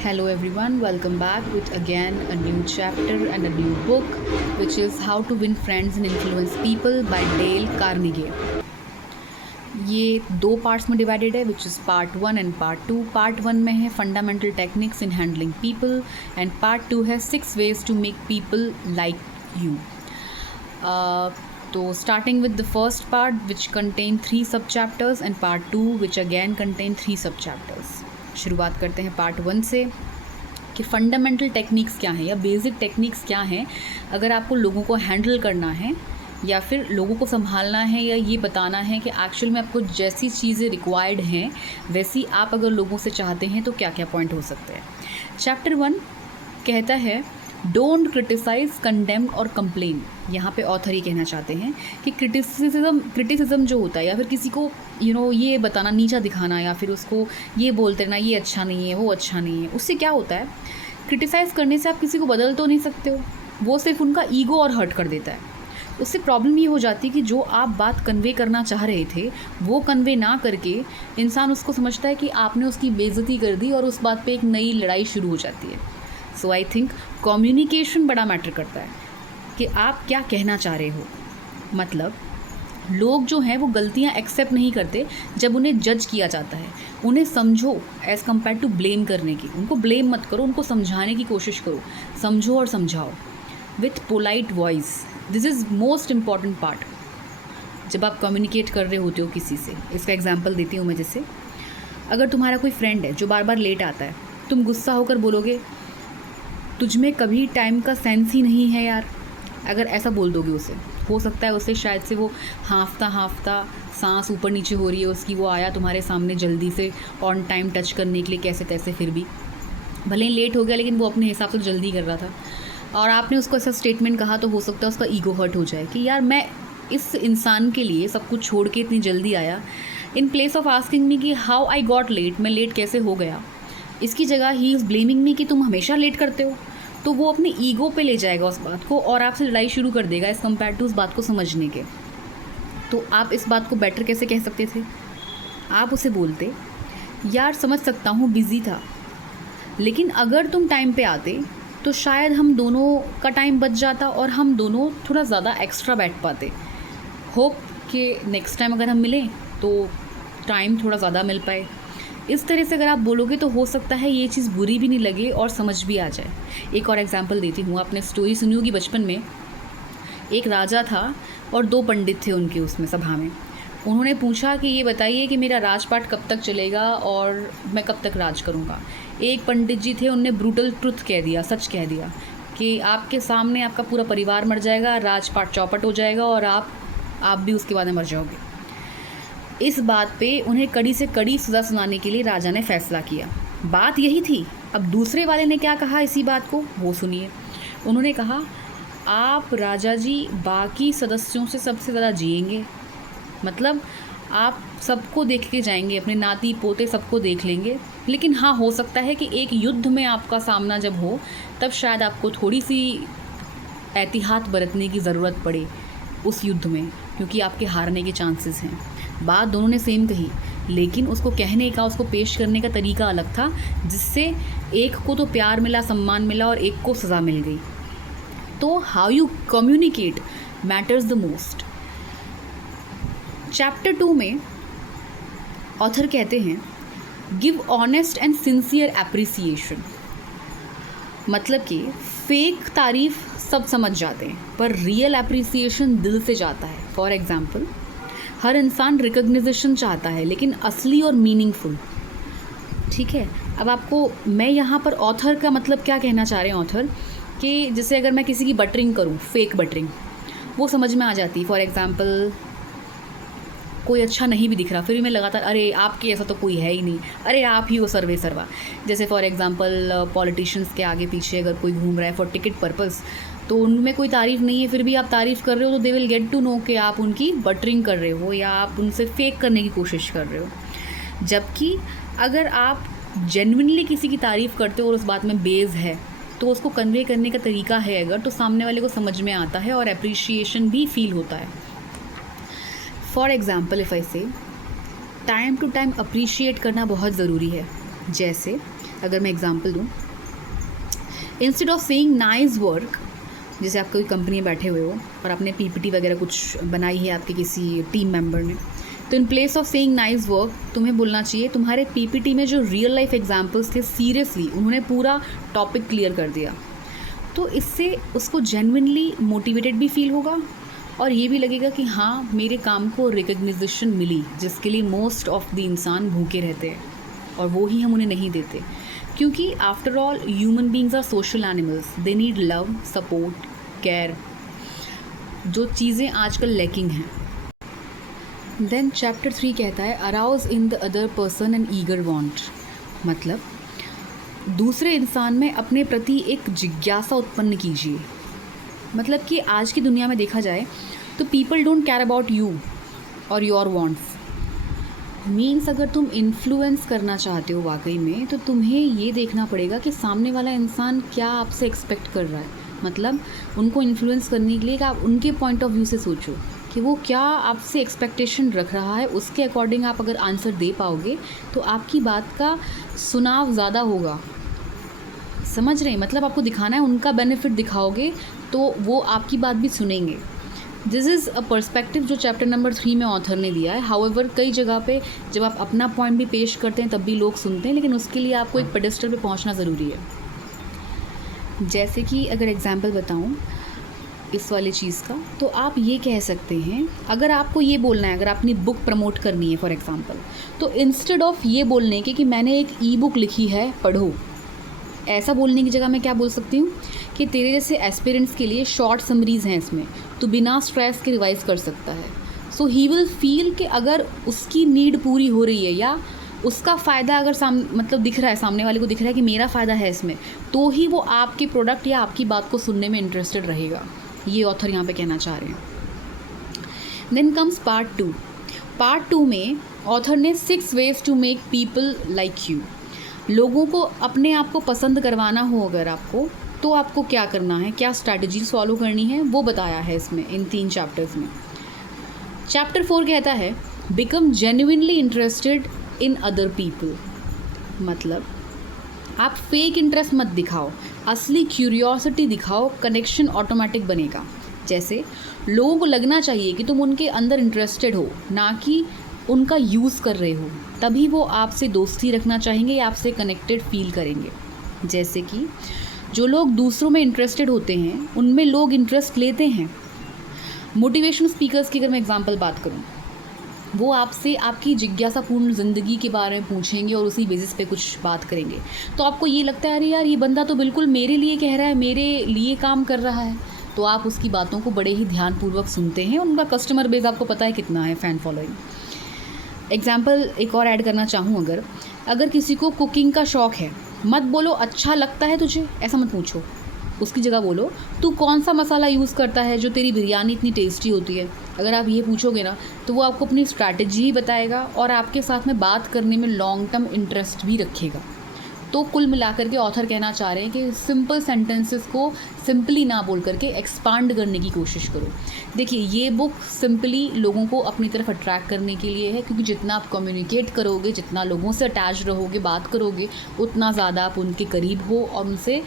Hello everyone, welcome back with again a new chapter and a new book, which is How to Win Friends and Influence People by Dale Carnegie. ये दो parts में divided है, which is part 1 and part 2. Part 1 में है fundamental techniques in handling people and part 2 है 6 ways to make people like you. तो starting with the first part which contain 3 sub chapters and part 2 which again contain 3 sub chapters. शुरुआत करते हैं part 1 से कि fundamental techniques क्या हैं या बेसिक टेक्निक्स क्या हैं अगर आपको लोगों को हैंडल करना है या फिर लोगों को संभालना है या ये बताना है कि एक्चुअल में आपको जैसी चीज़ें रिक्वायर्ड हैं वैसी आप अगर लोगों से चाहते हैं तो क्या क्या पॉइंट हो सकते हैं. चैप्टर 1 कहता है डोंट क्रिटिसाइज कंडेम और कंप्लेन. यहाँ पे ऑथर ही कहना चाहते हैं कि क्रिटिसिज्म जो होता है या फिर किसी को ये बताना, नीचा दिखाना या फिर उसको ये बोलते रहना ये अच्छा नहीं है वो अच्छा नहीं है, उससे क्या होता है, क्रिटिसाइज़ करने से आप किसी को बदल तो नहीं सकते हो, वो सिर्फ उनका ईगो और हर्ट कर देता है. उससे प्रॉब्लम ये हो जाती है कि जो आप बात कन्वे करना चाह रहे थे वो कन्वे ना करके इंसान उसको समझता है कि आपने उसकी बेइज्जती कर दी और उस बात पे एक नई लड़ाई शुरू हो जाती है. सो आई थिंक कम्युनिकेशन बड़ा मैटर करता है कि आप क्या कहना चाह रहे हो. मतलब लोग जो हैं वो गलतियां एक्सेप्ट नहीं करते जब उन्हें जज किया जाता है. उन्हें समझो एज़ कम्पेयर टू ब्लेम करने की. उनको ब्लेम मत करो, उनको समझाने की कोशिश करो. समझो और समझाओ with polite voice. This is most important part जब आप कम्युनिकेट कर रहे होते हो किसी से. इसका एग्जाम्पल देती हूँ मैं. जैसे अगर तुम्हारा कोई फ्रेंड है जो बार बार लेट आता है, तुम गुस्सा होकर बोलोगे तुझमें कभी टाइम का सेंस ही नहीं है यार. अगर ऐसा बोल दोगे उसे, हो सकता है उसे शायद से वो हाँफता सांस ऊपर नीचे हो रही है उसकी, वो आया तुम्हारे सामने जल्दी से ऑन टाइम टच करने के लिए कैसे तैसे, फिर भी भले ही लेट हो गया लेकिन वो अपने हिसाब से जल्दी कर रहा था और आपने उसको ऐसा स्टेटमेंट कहा तो हो सकता है उसका ईगो हर्ट हो जाए कि यार मैं इस इंसान के लिए सब कुछ छोड़ के इतनी जल्दी आया. In place of asking me कि हाउ आई गॉट लेट, मैं लेट कैसे हो गया, इसकी जगह ही इज़ ब्लेमिंग मी कि तुम हमेशा लेट करते हो. तो वो अपने ईगो पे ले जाएगा उस बात को और आपसे लड़ाई शुरू कर देगा एज़ कम्पेयर टू उस बात को समझने के. तो आप इस बात को बेटर कैसे कह सकते थे. आप उसे बोलते यार समझ सकता हूँ बिज़ी था, लेकिन अगर तुम टाइम पे आते तो शायद हम दोनों का टाइम बच जाता और हम दोनों थोड़ा ज़्यादा एक्स्ट्रा बैठ पाते. होप कि नेक्स्ट टाइम अगर हम मिलें तो टाइम थोड़ा ज़्यादा मिल पाए. इस तरह से अगर आप बोलोगे तो हो सकता है ये चीज़ बुरी भी नहीं लगे और समझ भी आ जाए. एक और एग्जांपल देती हूँ. आपने स्टोरी सुनी होगी बचपन में. एक राजा था और 2 पंडित थे उनके उसमें सभा में. उन्होंने पूछा कि ये बताइए कि मेरा राजपाट कब तक चलेगा और मैं कब तक राज करूँगा. एक पंडित जी थे, उनने ब्रूटल ट्रुथ कह दिया, सच कह दिया कि आपके सामने आपका पूरा परिवार मर जाएगा, राजपाट चौपट हो जाएगा और आप भी उसके बाद में मर जाओगे. इस बात पे उन्हें कड़ी से कड़ी सज़ा सुनाने के लिए राजा ने फैसला किया. बात यही थी. अब दूसरे वाले ने क्या कहा इसी बात को वो सुनिए. उन्होंने कहा आप राजा जी बाकी सदस्यों से सबसे ज़्यादा जिएंगे, मतलब आप सबको देख के जाएंगे, अपने नाती पोते सबको देख लेंगे, लेकिन हाँ हो सकता है कि एक युद्ध में आपका सामना जब हो तब शायद आपको थोड़ी सी एहतियात बरतने की ज़रूरत पड़े उस युद्ध में, क्योंकि आपके हारने के चांसेस हैं. बात दोनों ने सेम कही लेकिन उसको कहने का, उसको पेश करने का तरीका अलग था, जिससे एक को तो प्यार मिला, सम्मान मिला और एक को सज़ा मिल गई. तो how you communicate matters the most. Chapter 2 में ऑथर कहते हैं give honest and sincere appreciation. मतलब कि फेक तारीफ़ सब समझ जाते हैं पर रियल एप्रिसिएशन दिल से जाता है. फॉर एग्ज़ाम्पल हर इंसान रिकग्निशन चाहता है लेकिन असली और मीनिंगफुल. ठीक है. अब आपको मैं यहाँ पर ऑथर का मतलब क्या कहना चाह रहे हैं ऑथर कि जैसे अगर मैं किसी की बटरिंग करूँ, फेक बटरिंग, वो समझ में आ जाती है. फॉर एग्ज़ाम्पल कोई अच्छा नहीं भी दिख रहा फिर भी मैं लगातार अरे आपके ऐसा तो कोई है ही नहीं, अरे आप ही हो सर्वे सर्वा. जैसे फॉर एग्ज़ाम्पल पॉलिटिशियंस के आगे पीछे अगर कोई घूम रहा है फॉर टिकट पर्पज़ तो उनमें कोई तारीफ़ नहीं है फिर भी आप तारीफ़ कर रहे हो तो they will get to know कि आप उनकी बटरिंग कर रहे हो या आप उनसे फेक करने की कोशिश कर रहे हो. जबकि अगर आप जेन्युइनली किसी की तारीफ़ करते हो और उस बात में बेस है तो उसको कन्वे करने का तरीका है अगर, तो सामने वाले को समझ में आता है और अप्रिशिएशन भी फील होता है. फॉर एग्ज़ाम्पल इफ़ आई से टाइम टू टाइम अप्रिशिएट करना बहुत ज़रूरी है. जैसे अगर मैं एग्जांपल दूँ, instead of saying nice work, जैसे आप कोई कंपनी में बैठे हुए हो और आपने पीपीटी वगैरह कुछ बनाई है आपके किसी टीम मेंबर ने, तो in place of saying nice work तुम्हें बोलना चाहिए तुम्हारे पीपीटी में जो रियल लाइफ एग्जांपल्स थे, सीरियसली उन्होंने पूरा टॉपिक क्लियर कर दिया। तो इससे उसको जेन्युइनली मोटिवेटेड भी फील होगा और ये भी लगेगा कि हाँ मेरे काम को रिकग्निशन मिली, जिसके लिए मोस्ट ऑफ द इंसान भूखे रहते हैं और वो ही हम उन्हें नहीं देते, क्योंकि after all human beings are social animals, they need love, support, care, जो चीज़ें आजकल लैकिंग हैं। देन चैप्टर 3 कहता है arouse in the other person an eager want, मतलब दूसरे इंसान में अपने प्रति एक जिज्ञासा उत्पन्न कीजिए। मतलब कि आज की दुनिया में देखा जाए तो people don't care about you और योर वांट्स। मीन्स अगर तुम इन्फ्लुएंस करना चाहते हो वाकई में, तो तुम्हें ये देखना पड़ेगा कि सामने वाला इंसान क्या आपसे एक्सपेक्ट कर रहा है। मतलब उनको इन्फ्लुएंस करने के लिए कि आप उनके पॉइंट ऑफ व्यू से सोचो कि वो क्या आपसे एक्सपेक्टेशन रख रहा है, उसके अकॉर्डिंग आप अगर आंसर दे पाओगे तो आपकी बात का सुनाव ज़्यादा होगा। समझ रहे हैं? मतलब आपको दिखाना है, उनका बेनिफिट दिखाओगे तो वो आपकी बात भी सुनेंगे। दिस इज़ अ पर्सपेक्टिव जो चैप्टर नंबर 3 में ऑथर ने दिया है। हाउएवर कई जगह पे जब आप अपना पॉइंट भी पेश करते हैं तब भी लोग सुनते हैं, लेकिन उसके लिए आपको एक पेडेस्टल पे पहुंचना ज़रूरी है। जैसे कि अगर एग्जांपल बताऊं इस वाली चीज़ का, तो आप ये कह सकते हैं, अगर आपको ये बोलना है, अगर अपनी बुक प्रमोट करनी है फॉर एग्ज़ाम्पल, तो इंस्टेड ऑफ ये बोलने के कि मैंने एक ई बुक लिखी है पढ़ो, ऐसा बोलने की जगह मैं क्या बोल सकती हूँ कि तेरे जैसे एस्पिरेंट्स के लिए शॉर्ट समरीज़ हैं इसमें, तो बिना स्ट्रेस के रिवाइज़ कर सकता है। सो ही विल फील कि अगर उसकी नीड पूरी हो रही है या उसका फ़ायदा अगर मतलब दिख रहा है, सामने वाले को दिख रहा है कि मेरा फ़ायदा है इसमें, तो ही वो आपके प्रोडक्ट या आपकी बात को सुनने में इंटरेस्टेड रहेगा। ये ऑथर यहाँ पे कहना चाह रहे हैं। Then comes part 2। पार्ट 2 में ऑथर ने 6 ways to make people like you. लोगों को अपने आप को पसंद करवाना हो अगर आपको, तो आपको क्या करना है, क्या स्ट्रैटेजी फॉलो करनी है, वो बताया है इसमें, इन 3 चैप्टर्स में। चैप्टर 4 कहता है become genuinely interested in other people. मतलब आप फेक इंटरेस्ट मत दिखाओ, असली क्यूरियोसिटी दिखाओ, कनेक्शन ऑटोमेटिक बनेगा। जैसे लोगों को लगना चाहिए कि तुम उनके अंदर इंटरेस्टेड हो, ना कि उनका यूज़ कर रहे हो, तभी वो आपसे दोस्ती रखना चाहेंगे या आपसे कनेक्टेड फील करेंगे। जैसे कि जो लोग दूसरों में इंटरेस्टेड होते हैं उनमें लोग इंटरेस्ट लेते हैं। मोटिवेशनल स्पीकर्स की अगर मैं एग्जांपल बात करूं, वो आपसे आपकी जिज्ञासापूर्ण ज़िंदगी के बारे में पूछेंगे और उसी बेसिस पे कुछ बात करेंगे। तो आपको ये लगता है अरे यार ये बंदा तो बिल्कुल मेरे लिए कह रहा है, मेरे लिए काम कर रहा है, तो आप उसकी बातों को बड़े ही ध्यानपूर्वक सुनते हैं। उनका कस्टमर बेस आपको पता है कितना है, फ़ैन फॉलोइंग। एग्जाम्पल एक और ऐड करना चाहूँ, अगर किसी को कुकिंग का शौक़ है, मत बोलो अच्छा लगता है तुझे, ऐसा मत पूछो। उसकी जगह बोलो तू कौन सा मसाला यूज़ करता है जो तेरी बिरयानी इतनी टेस्टी होती है। अगर आप ये पूछोगे ना तो वो आपको अपनी स्ट्रैटेजी ही बताएगा और आपके साथ में बात करने में लॉन्ग टर्म इंटरेस्ट भी रखेगा। तो कुल मिलाकर के ऑथर कहना चाह रहे हैं कि सिंपल सेंटेंसेस को सिंपली ना बोल करके एक्सपांड करने की कोशिश करो। देखिए ये बुक सिंपली लोगों को अपनी तरफ अट्रैक्ट करने के लिए है, क्योंकि जितना आप कम्युनिकेट करोगे, जितना लोगों से अटैच रहोगे, बात करोगे, उतना ज़्यादा आप उनके करीब हो और उनसे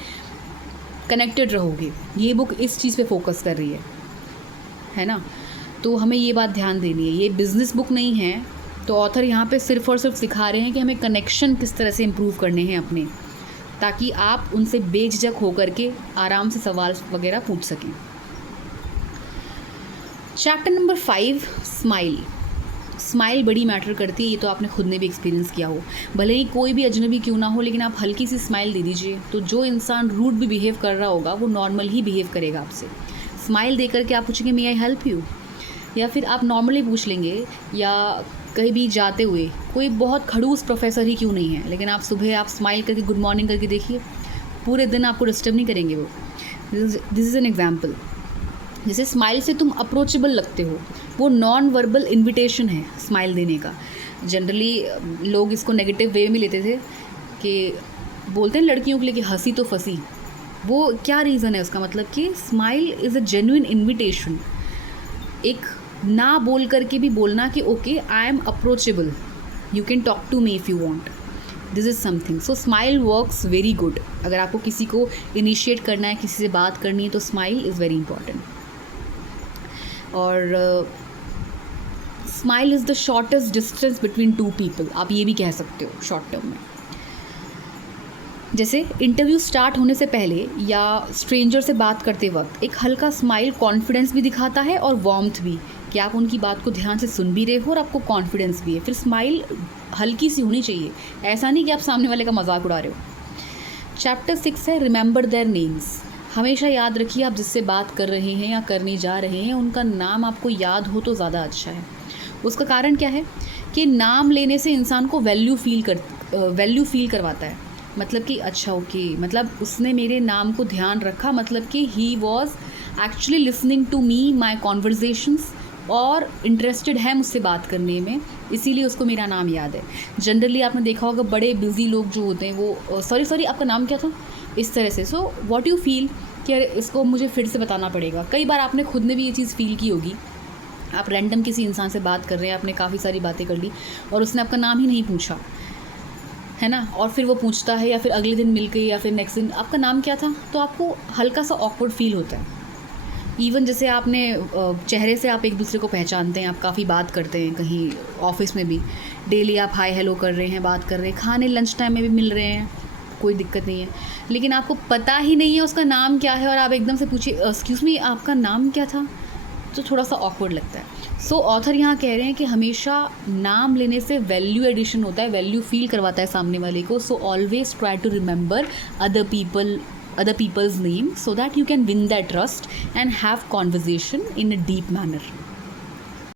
कनेक्टेड रहोगे। ये बुक इस चीज़ पे फोकस कर रही है ना। तो हमें ये बात ध्यान देनी है, ये बिज़नेस बुक नहीं है। तो ऑथर यहाँ पे सिर्फ और सिर्फ सिखा रहे हैं कि हमें कनेक्शन किस तरह से इम्प्रूव करने हैं अपने, ताकि आप उनसे बेझिझक होकर के आराम से सवाल वगैरह पूछ सकें। चैप्टर नंबर 5 स्माइल बड़ी मैटर करती है। ये तो आपने खुद ने भी एक्सपीरियंस किया हो, भले ही कोई भी अजनबी क्यों ना हो, लेकिन आप हल्की सी स्माइल दे दीजिए तो जो इंसान रूड भी बिहेव कर रहा होगा वो नॉर्मल ही बिहेव करेगा आपसे। स्माइल दे करके आप पूछेंगे मे आई हेल्प यू, या फिर आप नॉर्मली पूछ लेंगे, या कहीं भी जाते हुए कोई बहुत खड़ूस प्रोफेसर ही क्यों नहीं है, लेकिन आप सुबह आप स्माइल करके गुड मॉर्निंग करके देखिए, पूरे दिन आपको डिस्टर्ब नहीं करेंगे वो। This is an example. जैसे स्माइल से तुम अप्रोचेबल लगते हो, वो नॉन वर्बल इन्विटेशन है स्माइल देने का। जनरली लोग इसको नेगेटिव वे में लेते थे कि बोलते हैं लड़कियों के लिए कि हंसी तो फंसी। वो क्या रीज़न है उसका, मतलब कि smile is a genuine invitation. एक ना बोल करके भी बोलना कि okay I am approachable, you can talk to me if you want. This is something. So smile works very good. अगर आपको किसी को इनिशिएट करना है, किसी से बात करनी है, तो स्माइल इज़ वेरी इंपॉर्टेंट. और smile is the shortest distance between two people, आप ये भी कह सकते हो शॉर्ट टर्म में. जैसे इंटरव्यू स्टार्ट होने से पहले या स्ट्रेंजर से बात करते वक्त एक हल्का स्माइल कॉन्फिडेंस भी दिखाता है और वार्मथ भी, कि आप उनकी बात को ध्यान से सुन भी रहे हो और आपको कॉन्फिडेंस भी है. फिर स्माइल हल्की सी होनी चाहिए, ऐसा नहीं कि आप सामने वाले का मजाक उड़ा रहे हो. चैप्टर 6 है रिमेंबर देयर नेम्स. हमेशा याद रखिए आप जिससे बात कर रहे हैं या करने जा रहे हैं उनका नाम आपको याद हो तो ज़्यादा अच्छा है. उसका कारण क्या है कि नाम लेने से इंसान को वैल्यू फील करवाता है. मतलब कि अच्छा ओके, मतलब उसने मेरे नाम को ध्यान रखा, मतलब कि he was actually listening to me, my conversations, और इंटरेस्टेड है मुझसे बात करने में, इसीलिए उसको मेरा नाम याद है. जनरली आपने देखा होगा बड़े बिजी लोग जो होते हैं वो सॉरी आपका नाम क्या था, इस तरह से. सो व्हाट यू फील कि अरे इसको मुझे फिर से बताना पड़ेगा. कई बार आपने खुद ने भी ये चीज़ फील की होगी. आप रैंडम किसी इंसान से बात कर रहे हैं, आपने काफ़ी सारी बातें कर ली और उसने आपका नाम ही नहीं पूछा, है ना, और फिर वो पूछता है या फिर अगले दिन मिल गई या फिर नेक्स्ट दिन आपका नाम क्या था, तो आपको हल्का सा ऑकवर्ड फील होता है. इवन जैसे आपने चेहरे से आप एक दूसरे को पहचानते हैं, आप काफ़ी बात करते हैं, कहीं ऑफिस में भी डेली आप हाय हेलो कर रहे हैं, बात कर रहे हैं, खाने लंच टाइम में भी मिल रहे हैं, कोई दिक्कत नहीं है, लेकिन आपको पता ही नहीं है उसका नाम क्या है और आप एकदम से पूछिए एक्सक्यूज़ मी आपका नाम क्या था, तो थोड़ा सा ऑकवर्ड लगता है. सो ऑथर यहाँ कह रहे हैं कि हमेशा नाम लेने से वैल्यू एडिशन होता है, वैल्यू फील करवाता है सामने वाले को. So always try to remember other people's name so that you can win their trust and have conversation in a deep manner.